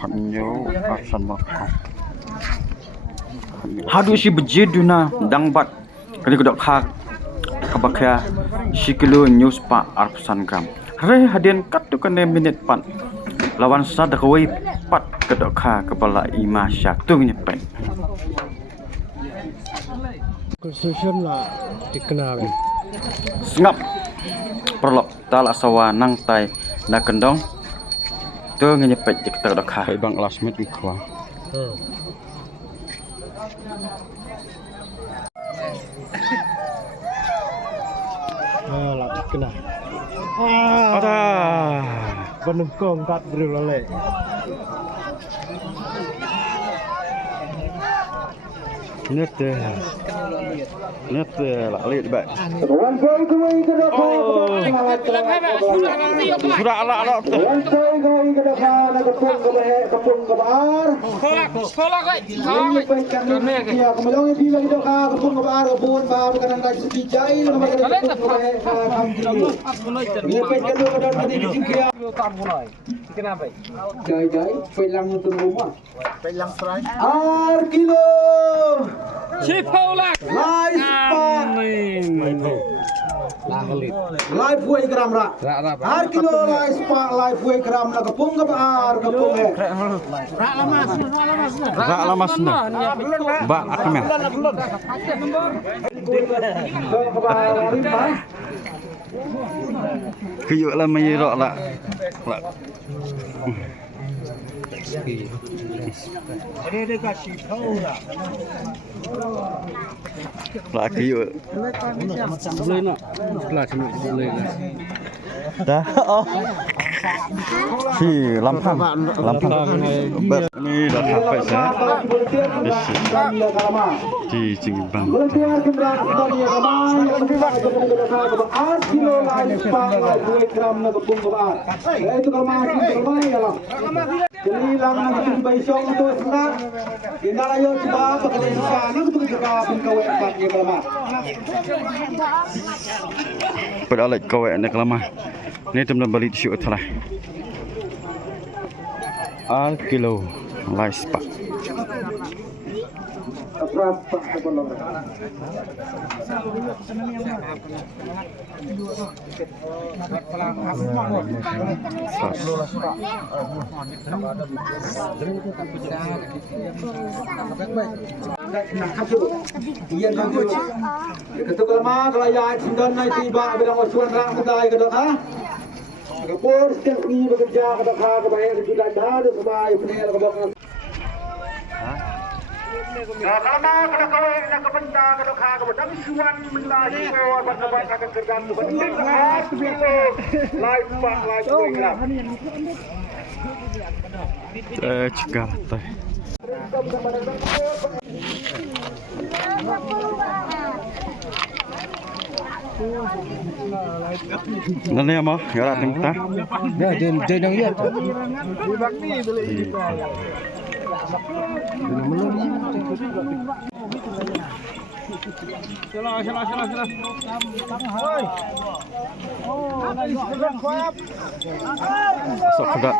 Hanyo asan mo. Hadu si bejiduna dangbat kali kedok hak kabakya sikilo news pa arpusan gram. Re hadian kat tu kene minit pan. Lawan sadakawai pat kedok ha kepala ima syak tu nyepek. Konstitusi lah dikenal. Sengap perlok talak sawa nang tai na kendong tu nyepek jek kedok ha bang lasmet ikwa. Lah dikenal. Ada Penungkong kat berulale. Nete lah lihat baik. Sudah ala Kenapa? Jai-jai, pelang untuk rumah. Pelang serai. Kilo. Cipolak. Live way gram ra. Kilo live way gram na kapung kabar kapung he. Ra lamas na. Ba akamya. Kuyuk lah mayirok lah. Ada kasih tahu lah. Lah kuyuk. Boleh nak? Kelas boleh lah. Dah. Oh. Si lampang. Ni dah sampai saya. Di Jingbang. Kilo live gram na kapung kabar. Itu kalau jadi lang ng baisong ito na inalayo ba pagkalisan ng ito kagapin kawe pat niya kalama. Pedalek kawe nek lama. Ni tempat balik syuk telah. Al kilo live spa. Iya nanti. Ketuk lama kelayaan sindan naik tiba bilang wasuan rang kedai kedok ha. Kapur setiap ini bekerja kedok ha kebayar sudah dah sebaik penel kedok. Kalau mau kena kawin nak kepentar kena kah kepentar suan menlaju kau buat akan kerjaan tu penting lah live lah. Cekal teh. Nanti apa? Gerak tengah. Dah dia dah lihat. Sila. Sok pegat.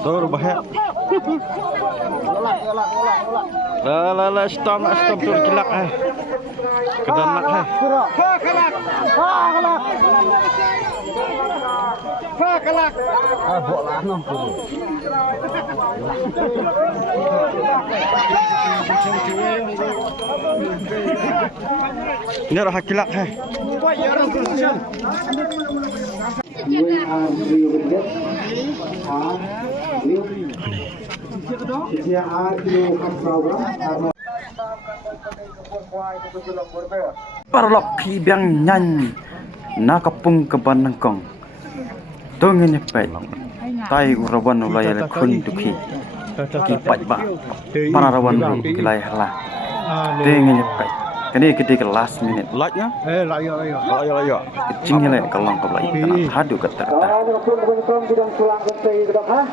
Tur bahaya. La stop tur kilak kedanak Kalak. Bola 60. Ini dah kilak Parlok biang nyanyi nakapung kebanangkong tongin nyepet tai urawan ulaya lekun duki kipat ba para rawan kilai hala tengin nyepet Kini kita ke last minute. Like-nya? Layak. Layo. Kecing hele kalong kablai. Tanah hadu kata-kata. Kepung bidang sulang kentei kedok ha.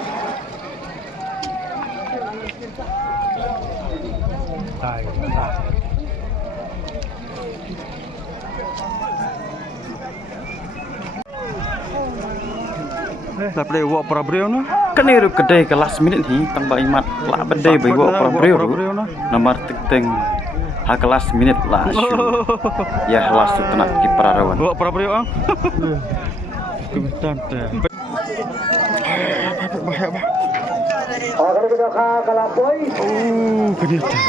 Tapi wak para beliau na. Kini ru kedai ke last minute ni tambah imat lah bedai bai wak para beliau ru. Nomor teng ha ke last minute lah. Ya last tenak ki pararawan. Wak para beliau ang. Kebetulan teh. Agar kedok ha kalapoi. Kini teh.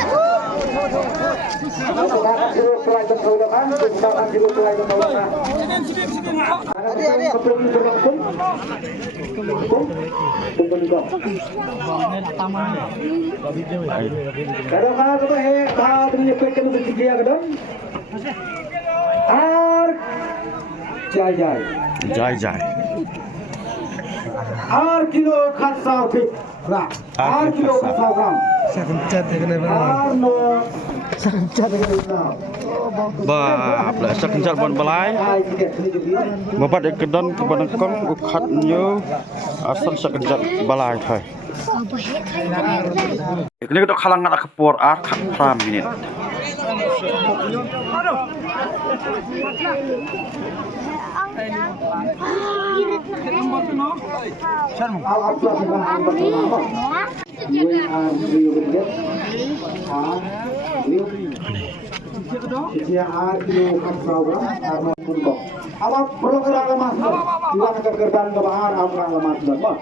Silakan jeruk pelai dan kaudakan, silakan jeruk pelai dan kaudakan. Kepung berlangsung. Kadang kadang kita hebat menyepetkan untuk dia kadang. Ar jai. Ar kilo khatsau pit. Ar kilo khatsau gram. Bap lah sekencar bon balai. Bapak dek kedon ke banakong ukhat nyo asal sekencar balai thai. Ini kedok halangan akapor ar khat 3 minit. Awak perlu kerana masuk, tidak kekerjaan kebahar, awak lemas lemas.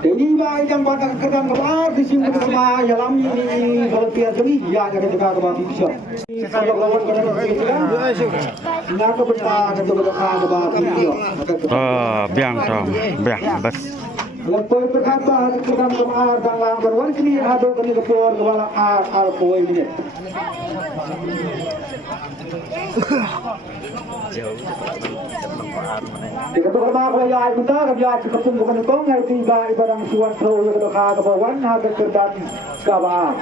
Jadi baik yang buat kekerjaan kebahar di sini bersama dalam ini kalau tiada ini ya ada juga kebahar bisa. Kalau lawan kerana kita, nak kebetulan kebetulan kebahar video. Biang dong, biang bas. Lepoi berkata kekerjaan kebahar dan lang berwan kini ada kini kepor kepala al koi ini. Di ketua rumah kaya minta kaya kepung bukan kong ngai tiba ibarang suan pro yang doka kebawan harga kerdan kabar.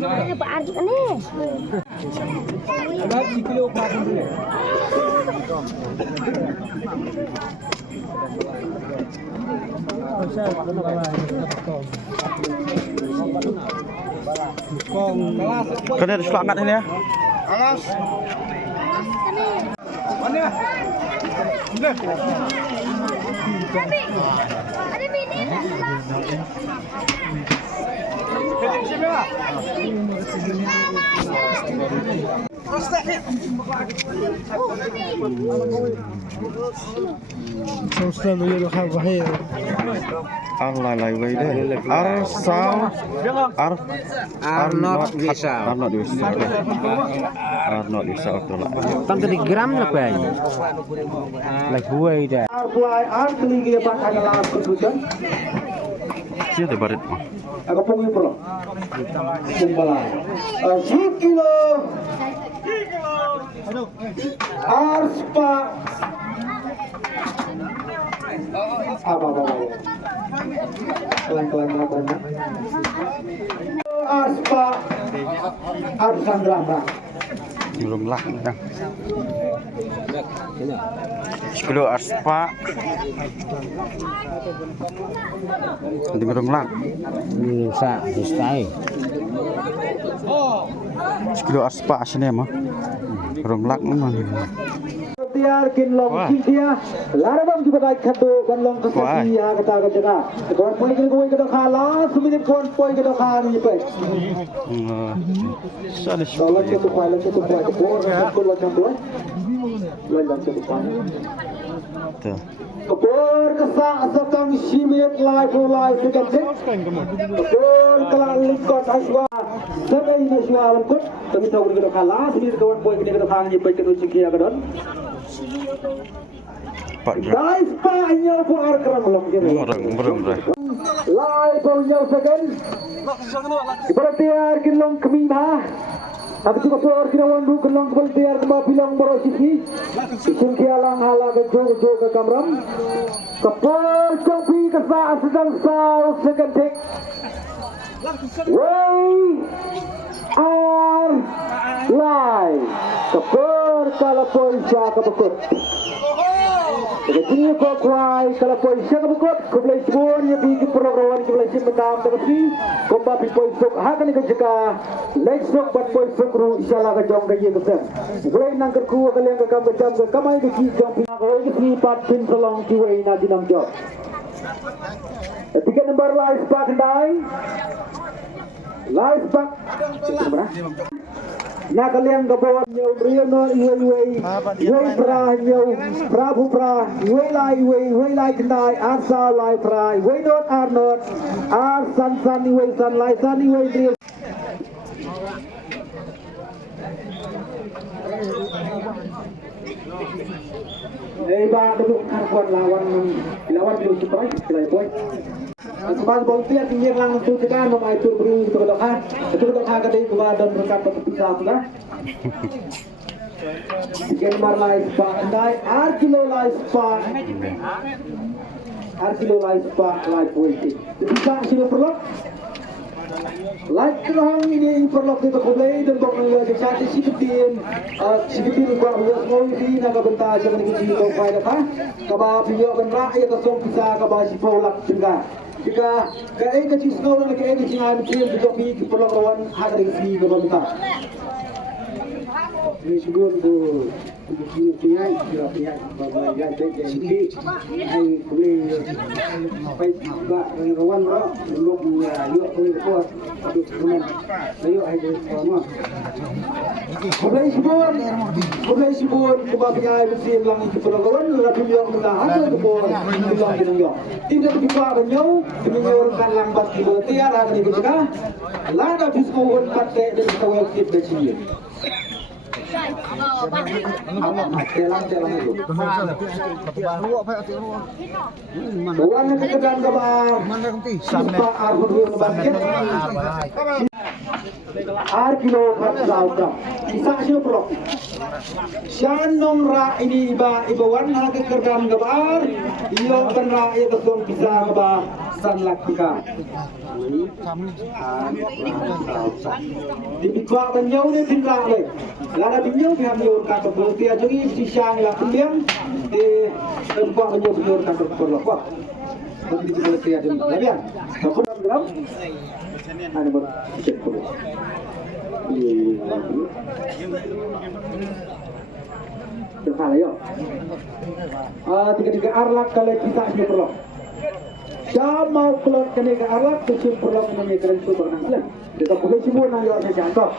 Ini Pak Ardi kan nih. Ada 1 kilo pakai dulu. Kena ada selangat ini ya. Alas. Mana? Ada bini. Susah beli lokal bahaya. Allah lai wei deh. Are not bisa. Tam tadi gram lah bay. Like buai dah. Fly art lagi apa ada lawan kesulitan. Siapa barit? Aku pungi pro. Jumlah. 1 kilo. Arspa. Apa. Kelan apa? Arspa. Arsan drama. Belum lah. 10 arspa. Dengarong lah. Sa distai. 10 arspa asine mah. Rong lak mah. Tiar kin long kia larabam juga baik kado kan long kesati ya kata jaga kon poi ke khala sumit kon poi ke khala ni pe Salis. tolong ke tu pala ke por ko lo kan tuan lo dan ke tuan Tuh. kepor kesa asakang simit lai sekan kepor kala likot aswa sabai na swa langkut tapi tahu ke khala sumit kon poi ke khala ni pe ke tu sikia kadon Pak guys, Pak nyaw po arkram lang gini. Merem. Lai po nyaw second. Ibarat arkin long kamina. Tapi juga po arkin wandu kelong seperti arkin bilang borosisi. Isin kialang hala ke jo ke kamram. Kapal copi kesa sedang saw second take. Way are live. Keper kalau Poisha kebukut. Jadi ko kuai kalau Poisha kebukut, kublai sebun ya bigi program kublai simedam tapi komba pi Poisok hakan ke jeka lesok bat Poisok ru insyaallah ka jong gaye kesem. Kublai nang kerku kalian ke kam jam ke kamai ke ki jong pi ko ke ni pat tin selong ki wei na dinam job. Tiga nomor live back dai. Live back. Na kalian gabon nyau riano iwei pra nyau prabu pra iwei lai kendai asa lai pra iwei not ar san iwei san lai san iwei drill. Ba duduk karwan lawan belum surprise kali boy. Sebab boleh tinggal langsung ke kan mau itu beri itu dah kadai gua dan rekan berpisah sudah. Gambar live pandai arkilo live live waiting. Bisa sini perlu. Live terang ini perlu kita kublai dan boknya jadi sikit gua mau ini naga bentar jangan kita tahu faedah apa. Kaba video benra ya kesong bisa kaba si polak juga. Jika kaya kecil sekolah lagi kaya kecil ayam kecil juga pergi perlu kawan ada di sini kaba bentar. Ini sebut tu pihak bapa ya jadi ai boleh sampai juga dengan kawan bro belum yuk boleh kuat aduh teman ayo ai semua boleh sebut bapa ya mesti lang itu perlu kawan tapi dia minta ada ke bawah bilang dengan dia tidak dibuka banyak menyuruhkan lambat di tiar ada di kita lada diskusi pakai dan kawal kita sini. Telang itu. Bukan ketegan kabar. Sampai arbur bangkit. Arkilo bersalka. Bisa sih pro. Shanong ra ini ibawan harga kerjaan kabar. Iyo kan ra itu kon bisa kabar sanlak pika. Di bawah banyau ni pindah le. Lada banyau ni hamil kantor bertia jadi si siang lah pilihan di tempat banyau banyau kantor berlakwa. Jadi di bertia jadi labian. Kapun gram. Ada ber cek boleh. Terkala yo. Tiga arlak kalau kita ni perlu. Siapa mau keluar kena ke arlak, kecil perlu kena keren super nangklan. Kita boleh semua nang yo saya contoh.